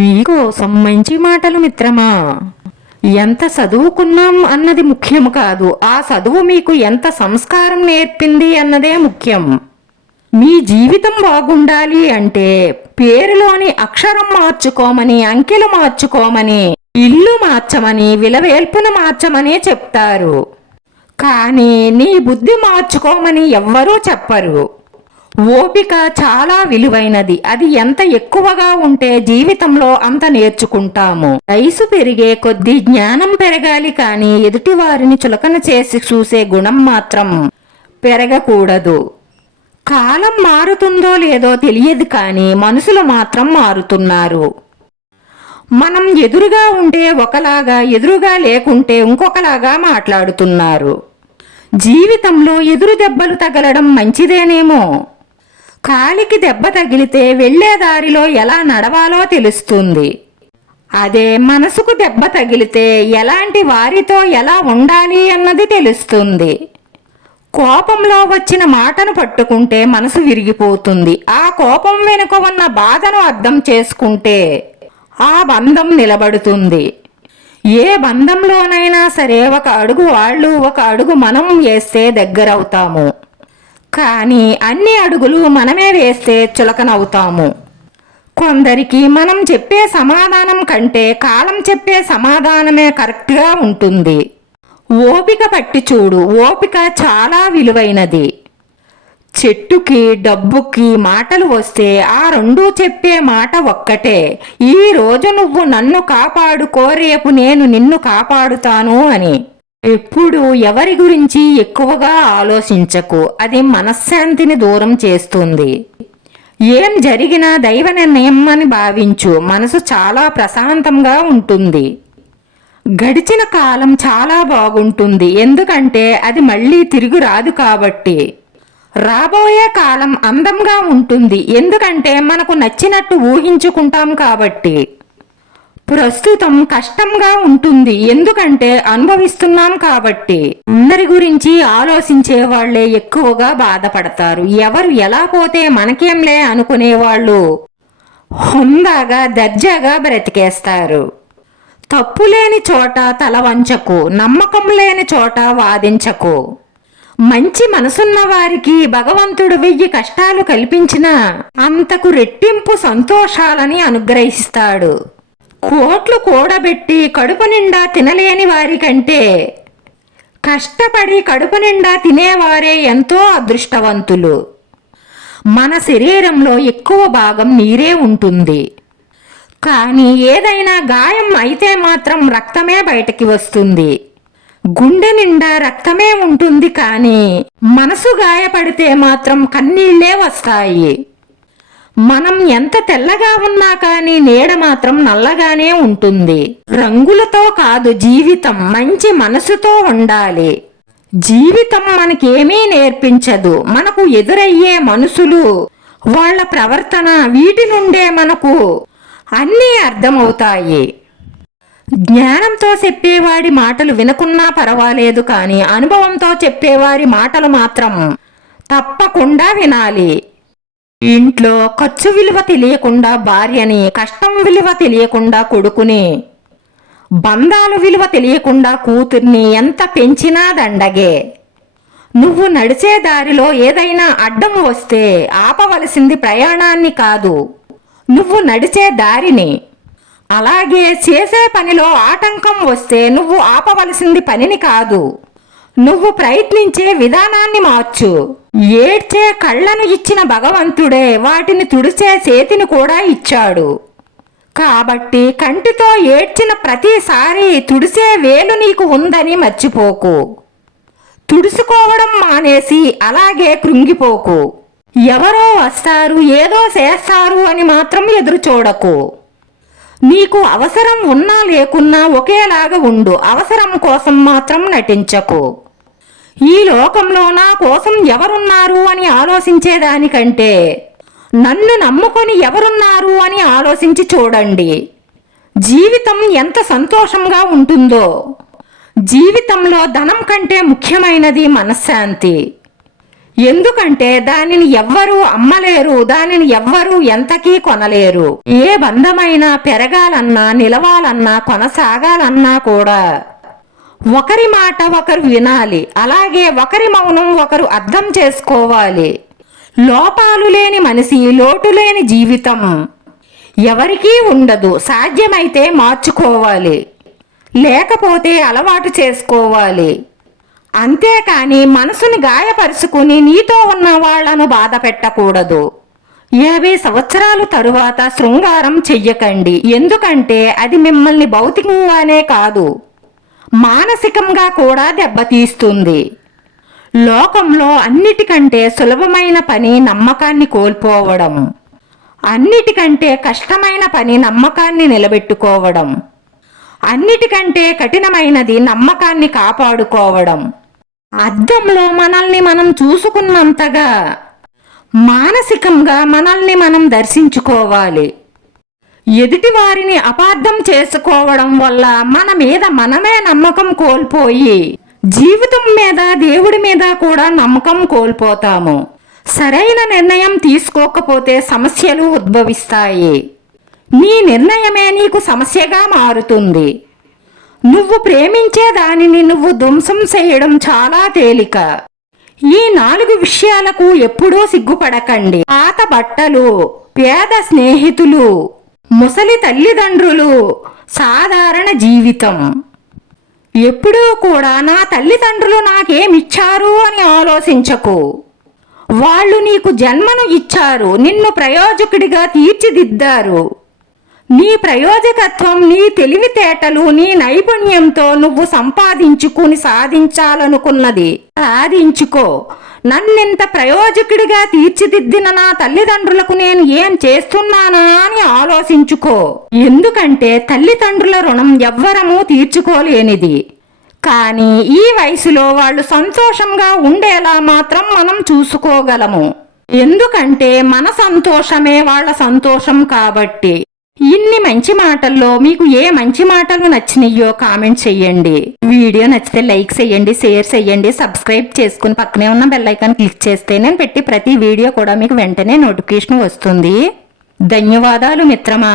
మీకోసం మంచి మాటలు మిత్రమా. ఎంత చదువుకున్నాం అన్నది ముఖ్యం కాదు. ఆ చదువు మీకు ఎంత సంస్కారం నేర్పింది అన్నదే ముఖ్యం. మీ జీవితం బాగుండాలి అంటే పేరులోని అక్షరం మార్చుకోమని అంకెలు మార్చుకోమని ఇల్లు మార్చమని విలవేల్పున మార్చమనే చెప్తారు. కానీ నీ బుద్ధి మార్చుకోమని ఎవ్వరూ చెప్పరు. ఓపిక చాలా విలువైనది. అది ఎంత ఎక్కువగా ఉంటే జీవితంలో అంత నేర్చుకుంటాము. వయసు పెరిగే కొద్దీ జ్ఞానం పెరగాలి కానీ ఎదుటి వారిని చులకన చేసి చూసే గుణం మాత్రం పెరగకూడదు. కాలం మారుతుందో లేదో తెలియదు కానీ మనుషులు మాత్రం మారుతున్నారు. మనం ఎదురుగా ఉంటే ఒకలాగా ఎదురుగా లేకుంటే ఇంకొకలాగా మాట్లాడుతున్నారు. జీవితంలో ఎదురు దెబ్బలు తగలడం మంచిదేనేమో. కాలికి దెబ్బ తగిలితే వెళ్ళే దారిలో ఎలా నడవాలో తెలుస్తుంది. అదే మనసుకు దెబ్బ తగిలితే ఎలాంటి వారితో ఎలా ఉండాలి అన్నది తెలుస్తుంది. కోపంలో వచ్చిన మాటను పట్టుకుంటే మనసు విరిగిపోతుంది. ఆ కోపం వెనుక ఉన్న బాధను అర్థం చేసుకుంటే ఆ బంధం నిలబడుతుంది. ఏ బంధంలోనైనా సరే ఒక అడుగు వాళ్ళు ఒక అడుగు మనం వేస్తే దగ్గరవుతాము. కానీ అన్ని అడుగులు మనమే వేస్తే చులకనవుతాము కొందరికి మనం చెప్పే సమాధానం కంటే కాలం చెప్పే సమాధానమే కరెక్ట్గా ఉంటుంది. ఓపిక పట్టి చూడు ఓపిక చాలా విలువైనది. చెట్టుకి డబ్బుకి మాటలు వస్తే ఆ రెండు చెప్పే మాట ఒక్కటే. ఈ రోజు నువ్వు నన్ను కాపాడుకో రేపు నేను నిన్ను కాపాడుతాను అని. ఎప్పుడు ఎవరి గురించి ఎక్కువగా ఆలోచించకు. అది మనశ్శాంతిని దూరం చేస్తుంది. ఏం జరిగినా దైవ నిర్ణయం అని భావించు. మనసు చాలా ప్రశాంతంగా ఉంటుంది. గడిచిన కాలం చాలా బాగుంటుంది. ఎందుకంటే అది మళ్ళీ తిరిగి రాదు కాబట్టి. రాబోయే కాలం అందంగా ఉంటుంది. ఎందుకంటే మనకు నచ్చినట్టు ఊహించుకుంటాం కాబట్టి. ప్రస్తుతం కష్టంగా ఉంటుంది. ఎందుకంటే అనుభవిస్తున్నాం కాబట్టి అందరి గురించి ఆలోచించే వాళ్ళే ఎక్కువగా బాధపడతారు. ఎవరు ఎలా పోతే మనకేంలే అనుకునే వాళ్ళు హుందాగా దర్జాగా బ్రతికేస్తారు. తప్పు లేని చోట తల వంచకు నమ్మకం లేని చోట వాదించకు. మంచి మనసున్న వారికి భగవంతుడు వెయ్యి కష్టాలు కల్పించినా అంతకు రెట్టింపు సంతోషాలని అనుగ్రహిస్తాడు. కోట్లు కూడబెట్టి కడుపు నిండా తినలేని వారికంటే కష్టపడి కడుపు నిండా తినేవారే ఎంతో అదృష్టవంతులు. మన శరీరంలో ఎక్కువ భాగం నీరే ఉంటుంది. కానీ ఏదైనా గాయం అయితే మాత్రం రక్తమే బయటకి వస్తుంది. గుండె నిండా రక్తమే ఉంటుంది కానీ మనసు గాయపడితే మాత్రం కన్నీళ్ళే వస్తాయి. మనం ఎంత తెల్లగా ఉన్నా కానీ నీడ మాత్రం నల్లగానే ఉంటుంది. రంగులతో కాదు జీవితం మంచి మనసుతో ఉండాలి. జీవితం మనకేమీ నేర్పించదు. మనకు ఎదురయ్యే మనుషులు వాళ్ళ ప్రవర్తన వీటి నుండే మనకు అన్నీ అర్థమవుతాయి. జ్ఞానంతో చెప్పేవాడి మాటలు వినకున్నా పర్వాలేదు కానీ అనుభవంతో చెప్పేవారి మాటలు మాత్రం తప్పకుండా వినాలి. ఇంట్లో ఖర్చు విలువ తెలియకుండా భార్యని కష్టం విలువ తెలియకుండా కొడుకుని బంధాలు విలువ తెలియకుండా కూతుర్ని ఎంత పెంచినా దండగే. నువ్వు నడిచే దారిలో ఏదైనా అడ్డం వస్తే ఆపవలసింది ప్రయాణాన్ని కాదు. నువ్వు నడిచే దారిని. అలాగే చేసే పనిలో ఆటంకం వస్తే నువ్వు ఆపవలసింది పనిని కాదు. నువ్వు ప్రయత్నించే విధానాన్ని మార్చు. ఏడ్చే కళ్ళను ఇచ్చిన భగవంతుడే వాటిని తుడిచే చేతిని కూడా ఇచ్చాడు. కాబట్టి కంటితో ఏడ్చిన ప్రతిసారి తుడిసే వేలు నీకు ఉందని మర్చిపోకు. తుడుచుకోవడం మానేసి అలాగే కృంగిపోకు. ఎవరో వస్తారు ఏదో చేస్తారు అని మాత్రం ఎదురు చూడకు నీకు అవసరం ఉన్నా లేకున్నా ఒకేలాగా ఉండు అవసరం కోసం మాత్రం నటించకు. ఈ లోకంలో నా కోసం ఎవరున్నారు అని ఆలోచించేదానికంటే నన్ను నమ్ముకొని ఎవరున్నారు అని ఆలోచించి చూడండి. జీవితం ఎంత సంతోషంగా ఉంటుందో. జీవితంలో ధనం కంటే ముఖ్యమైనది మనశ్శాంతి. ఎందుకంటే దానిని ఎవ్వరూ అమ్మలేరు దానిని ఎవ్వరూ ఎంతకీ కొనలేరు. ఏ బంధమైనా పెరగాలన్నా నిలవాలన్నా కొనసాగాలన్నా కూడా ఒకరి మాట ఒకరు వినాలి. అలాగే ఒకరి మౌనం ఒకరు అర్థం చేసుకోవాలి. లోపాలు లేని మనిషి లోటు లేని జీవితం ఎవరికీ ఉండదు. సాధ్యమైతే మార్చుకోవాలి. లేకపోతే అలవాటు చేసుకోవాలి. అంతేకాని మనసుని గాయపరుచుకుని నీతో ఉన్న వాళ్ళను బాధ పెట్టకూడదు. యాభై సంవత్సరాలు తరువాత శృంగారం చెయ్యకండి. ఎందుకంటే అది మిమ్మల్ని భౌతికంగానే కాదు. మానసికంగా కూడా దెబ్బతీస్తుంది. లోకంలో అన్నిటికంటే సులభమైన పని నమ్మకాన్ని కోల్పోవడం. అన్నిటికంటే కష్టమైన పని నమ్మకాన్ని నిలబెట్టుకోవడం. అన్నిటికంటే కఠినమైనది నమ్మకాన్ని కాపాడుకోవడం. అద్దంలో మనల్ని మనం చూసుకున్నంతగా మానసికంగా మనల్ని మనం దర్శించుకోవాలి. ఎదుటి వారిని అపార్థం చేసుకోవడం వల్ల మన మీద మనమే నమ్మకం కోల్పోయి జీవితం మీద దేవుడి మీద కూడా నమ్మకం కోల్పోతాము. సరైన నిర్ణయం తీసుకోకపోతే సమస్యలు ఉద్భవిస్తాయి. నీ నిర్ణయమే నీకు సమస్యగా మారుతుంది. నువ్వు ప్రేమించే దానిని నువ్వు ధ్వంసం చేయడం చాలా తేలిక. ఈ నాలుగు విషయాలకు ఎప్పుడూ సిగ్గుపడకండి. పాత బట్టలు పేద స్నేహితులు ముసలి తల్లిదండ్రులు సాధారణ జీవితం. ఎప్పుడూ కూడా నా తల్లిదండ్రులు నాకేమిచ్చారు అని ఆలోచించకు. వాళ్ళు నీకు జన్మను ఇచ్చారు నిన్ను ప్రయోజకుడిగా తీర్చిదిద్దారు. నీ ప్రయోజకత్వం నీ తెలివితేటలు నీ నైపుణ్యంతో నువ్వు సంపాదించుకుని సాధించాలనుకున్నది. సాధించుకో. నన్నింత ప్రయోజకుడిగా తీర్చిదిద్దిన నా తల్లిదండ్రులకు నేను ఏం చేస్తున్నానా అని ఆలోచించుకో. ఎందుకంటే తల్లిదండ్రుల రుణం ఎవ్వరమూ తీర్చుకోలేనిది. కానీ ఈ వయసులో వాళ్ళు సంతోషంగా ఉండేలా మాత్రం మనం చూసుకోగలము. ఎందుకంటే మన సంతోషమే వాళ్ళ సంతోషం కాబట్టి. ఇన్ని మంచి మాటల్లో మీకు ఏ మంచి మాటలు నచ్చినాయో కామెంట్ చేయండి వీడియో నచ్చితే లైక్ చేయండి షేర్ చేయండి సబ్స్క్రైబ్ చేసుకుని పక్కనే ఉన్న బెల్ ఐకాన్ క్లిక్ చేస్తే నేను పెట్టి ప్రతి వీడియో కూడా మీకు వెంటనే నోటిఫికేషన్ వస్తుంది. ధన్యవాదాలు మిత్రమా.